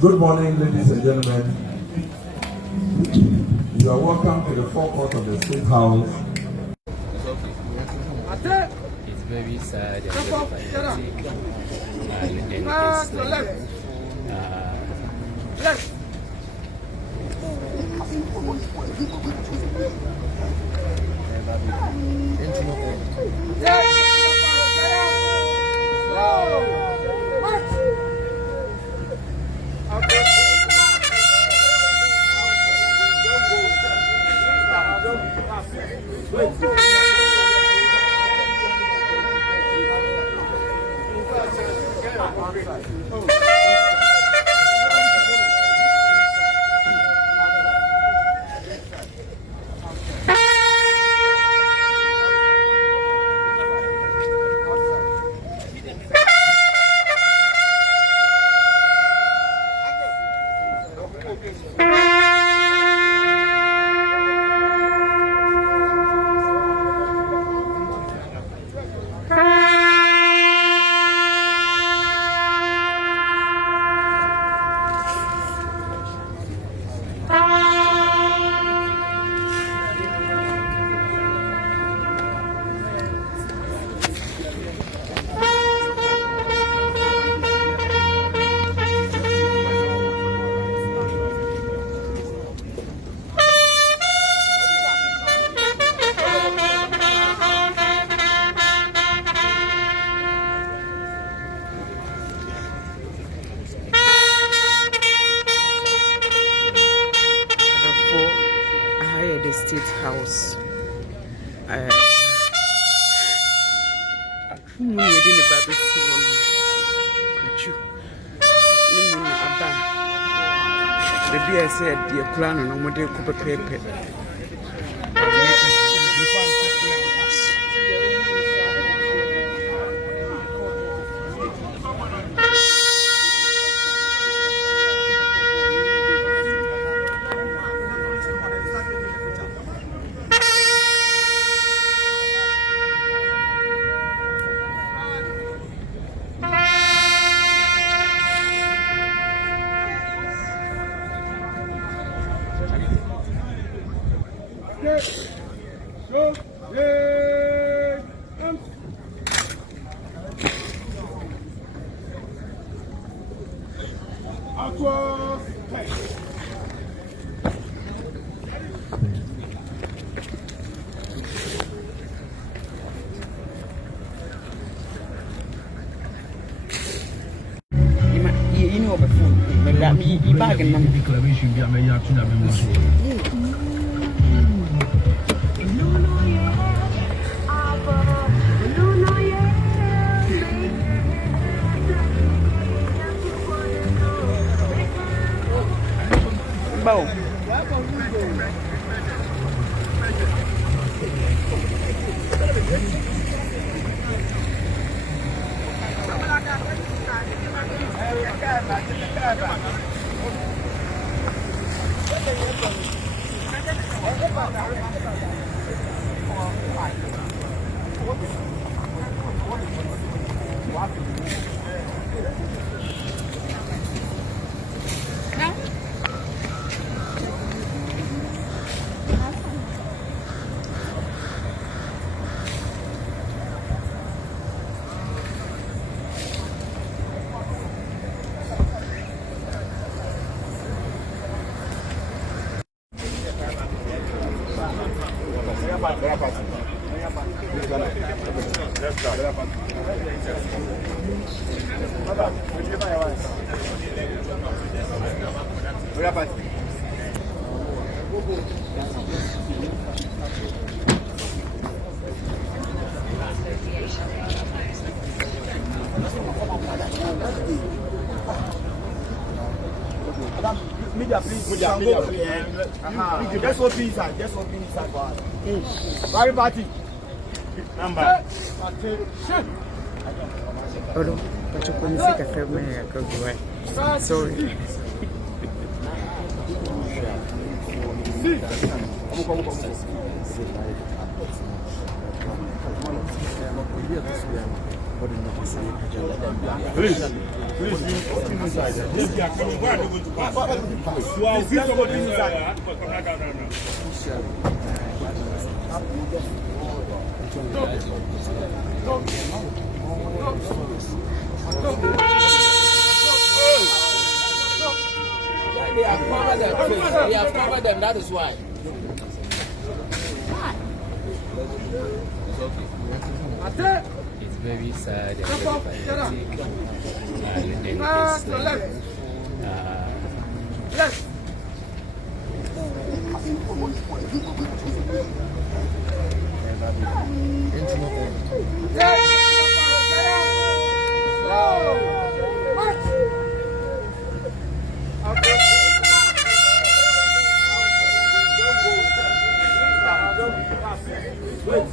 Good morning, ladies and gentlemen. You are welcome to the forecourt of the State House. It's very sad and very pathetic. And it's the State House. Who are you about this? Baby, I said, dear plan on what they could prepare. You know before, but that me bag and declaration be a mayor to the Media, please. Media. Just open inside. Just open inside for us. Very party. Number. Hold on. But you couldn't see the film here. Go away. Sorry. Please, inside. Yes, we are coming. Where are you going to pass? You are somebody inside. They have covered their face. They have covered them, that is why. It's very sad and very pathetic. Wait.